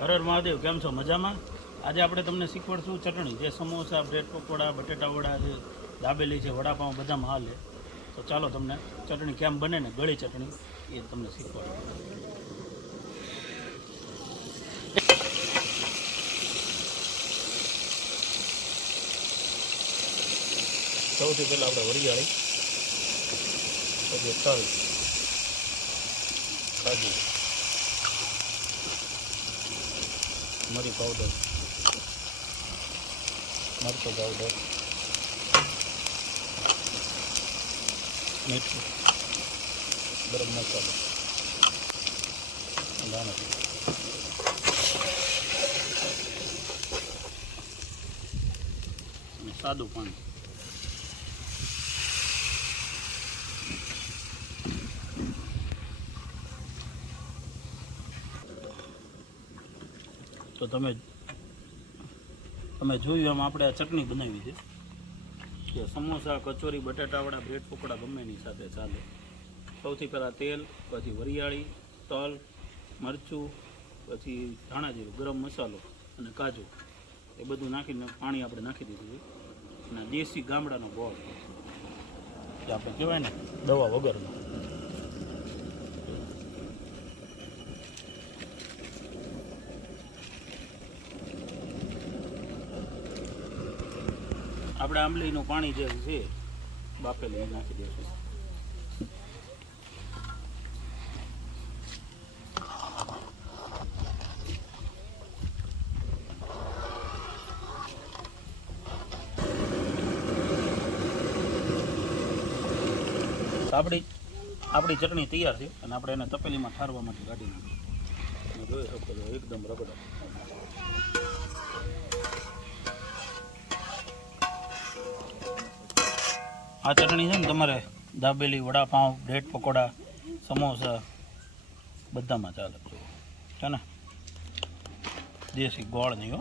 હર હર મહાદેવ, કેમ છો? મજામાં? આજે આપણે તમને શીખવાડશું ચટણી, જે સમોસા, બ્રેડ પકોડા, બટેટા વડા છે, દાબેલી છે, વડાપાઉં બધામાં હાલે. તો ચાલો તમને ચટણી કેમ બને ને ગળી ચટણી એ તમને શીખવાડું. સૌથી પહેલાં આપણે વરિયાળી, પછી તલ, કાજુ, મરી પાવડર, મરચું પાવડર, મીઠું, ગરમ મસાલો, ધાણા અને સાદું પાણી. તો તમે જોયું એમ આપણે આ ચટણી બનાવી છે કે સમોસા, કચોરી, બટાટાવાળા, બ્રેડ પકોડા ગમે એની સાથે ચાલે. સૌથી પહેલાં તેલ, પછી વરિયાળી, તલ, મરચું, પછી ધાણા જીરું, ગરમ મસાલો અને કાજુ એ બધું નાખીને પાણી આપણે નાખી દીધું છે. અને દેશી ગામડાનો ગોળ જે આપણે કહેવાય ને દવા વગરનો. આપણે આંબલીનું પાણી જે છે બાફેલું એ નાખી દઈશું. આપણી ચટણી તૈયાર છે અને આપણે એને તપેલીમાં ઠારવા માટે કાઢી નાખીએ. જોઈ શકો છો એકદમ રગડો. આ ચટણી છે ને તમારે દાબેલી, વડાપાઉં, બ્રેડ પકોડા, સમોસા બધામાં ચાલે છે ને. દેશી ગોળ નહીં હો.